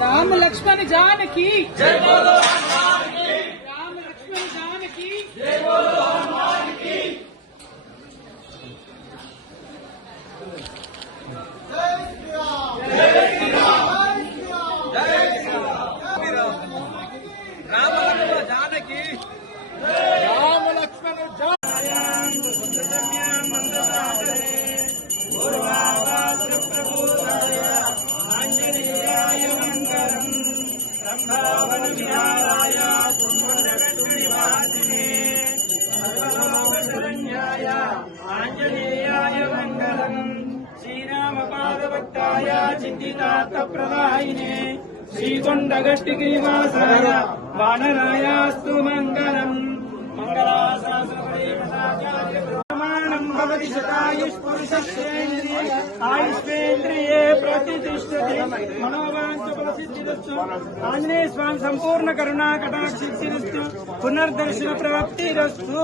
राम लक्ष्मण जानकी जय बोलो हनुमान की। राम लक्ष्मण जानकी जय बोलो हनुमान की। जय श्री राम जय श्री राम जय श्री राम। राम लक्ष्मण जानकी राम लक्ष्मण विहाराय सर्वलोकशरण्याय आञ्जनेयाय मङ्गलम्। श्रीरामपादभक्ताय चिन्तितार्थप्रदायिने श्रीकोण्डगष्टिगिरिवासाय वानरायास्तु मङ्गलम्। मंगलाशासनम् भवति शतायुष्पुरुषस्येन्द्रिये आयुष्वेन्द्रिये प्रतिष्ठति। मनोवाञ्छप्रसिद्धिरस्तु। आञ्जनेय स्वामी सम्पूर्ण करुणा कटाक्षसिद्धिरस्तु। पुनर्दर्शन प्राप्तिरस्तु।